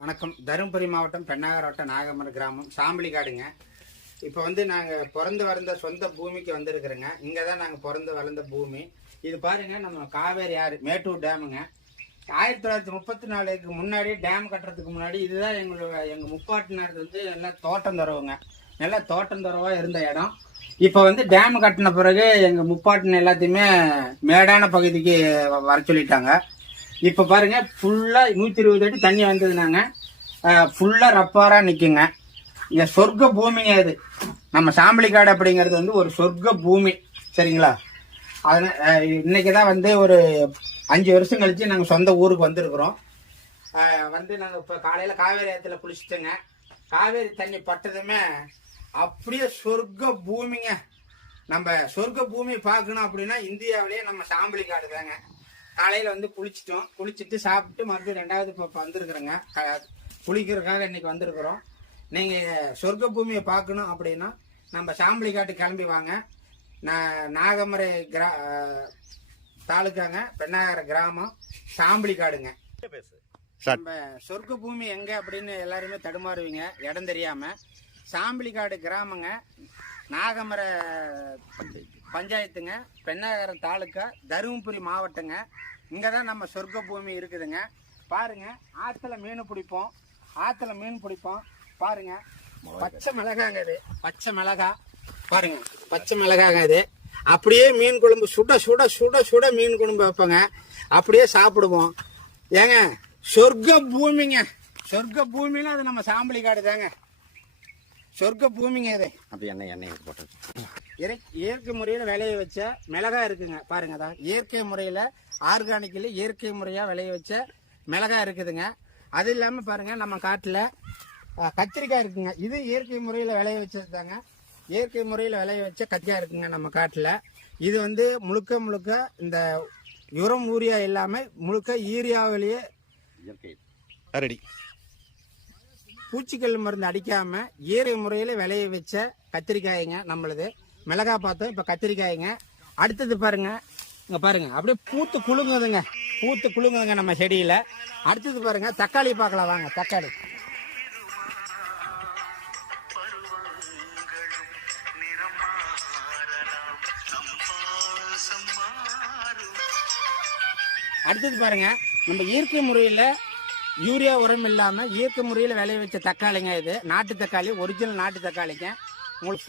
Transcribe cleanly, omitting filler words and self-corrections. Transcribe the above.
வணக்கம். தருமபுரி மாவட்டம் பெண்ணாகர் வட்டம் நாகமர கிராமம் சாம்பலி காடுங்க. இப்போ நாங்கள் பிறந்து வளர்ந்த சொந்த பூமிக்கு வந்திருக்கிறோங்க. இங்கே தான் நாங்கள் பிறந்து வளர்ந்த பூமி. இது பாருங்க, நம்ம காவேரி ஆறு மேட்டூர் டேமுங்க. 1934க்கு முன்னாடி டேம் கட்டுறதுக்கு முன்னாடி இதுதான் எங்கள் முப்பாட்டினருக்கு எல்லாம் தோட்டம் தருவோங்க. நல்லா தோட்டம் தரவாக இருந்த இடம். இப்போ டேம் கட்டின பிறகு எங்கள் முப்பாட்டின எல்லாத்தையுமே மேடான பகுதிக்கு வர சொல்லிட்டாங்க. இப்போ பாருங்க, ஃபுல்லா 120 அடி தண்ணி வந்ததுனாங்க. ஃபுல்லா ரப்பாரா நிக்குங்க. இங்க சொர்க்க பூமிங்க. இது நம்ம சாம்பலி காடு அப்படிங்கிறது ஒரு சொர்க்க பூமி, சரிங்களா? இன்னைக்குதான் ஒரு 5 வருஷம் கழிச்சு நாங்க சொந்த ஊருக்கு வந்திருக்கிறோம். நாங்க இப்ப காலையில காவேரி ஆத்துல குளிச்சுட்டோங்க. காவேரி தண்ணி பட்டதுமே அப்படியே சொர்க்க பூமிங்க. நம்ம சொர்க்க பூமி பார்க்கணும் அப்படின்னா இந்தியாவிலேயே நம்ம சாம்பலி காடு தாங்க. காலையில குளிச்சிட்டோம். குளிச்சுட்டு சாப்பிட்டு மறுபடியும் 2வது இப்போ வந்திருக்கிறோங்க. குளிக்கிறதுக்காக இன்னைக்கு வந்திருக்கிறோம். நீங்க சொர்க்க பூமியை பார்க்கணும் அப்படின்னா நம்ம சாம்பலி காட்டு கிளம்பி வாங்க. நாகமரை தாலுக்காங்க, பெண்ணாகர கிராமம், சாம்பலி காடுங்க. நம்ம சொர்க்க பூமி எங்க அப்படின்னு எல்லாருமே தடுமாறுவீங்க, இடம் தெரியாம. சாம்பலி காடு கிராமங்க, நாகமர பஞ்சாயத்துங்க, பெண்ணாகரம் தாலுக்கா, தருமபுரி மாவட்டங்க. இங்கதான் நம்ம சொர்க்க பூமி இருக்குதுங்க. பாருங்க, ஆத்துல மீன் பிடிப்போம். பாருங்க, பச்சை மிளகாங்க. இது பச்சை மிளகா பாருங்க, பச்சை மிளகாங்க. இது அப்படியே மீன் குழம்பு சுட சுட சுட சுட மீன் குழம்பு வைப்போங்க. அப்படியே சாப்பிடுவோம். ஏங்க, சொர்க்க பூமிங்க. சொர்க்க பூமின்னா அது நம்ம சாம்பலி காடு தாங்க. சொர்க்க பூமிங்க. இது அப்படி எண்ணெய் போட்டது இயற்கை முறையில விளைய வச்ச மிளகா இருக்குங்க. பாருங்க, அதான் இயற்கை முறையில ஆர்கானிக்கலி இயற்கை முறையா விளைய வச்ச மிளகா இருக்குதுங்க. அது இல்லாம பாருங்க, நம்ம காட்டுல கத்திரிக்காய் இருக்குங்க. இது இயற்கை முறையில விளைய வச்சது தாங்க. இயற்கை முறையில விளைய வச்ச கத்திரிக்காய் இருக்குங்க நம்ம காட்டுல. இது முழுக்க முழுக்க இந்த உரம் ஊரியா இல்லாம முழுக்க ஈரியாவிலேயே ரெடி, பூச்சிக்கல் மருந்து அடிக்காம இயற்கை முறையில விளைய வச்ச கத்திரிக்காய்ங்க நம்மளுது. மிளகா பார்த்தோம், இப்ப கத்திரிக்காய்ங்க. அடுத்தது பாருங்க, இங்க பாருங்க, அப்படியே பூத்து குலுங்குதுங்க நம்ம செடியில. அடுத்தது பாருங்க, தக்காளி பார்க்கலாம் வாங்க. தக்காளி அடுத்தது பாருங்க, நம்ம இயற்கை முறையில யூரியா உரம் இல்லாம இயற்கை முறையில விளைய வச்ச தக்காளிங்க. இது நாட்டு தக்காளி, ஒரிஜினல் நாட்டு தக்காளிங்க. உங்களுக்கு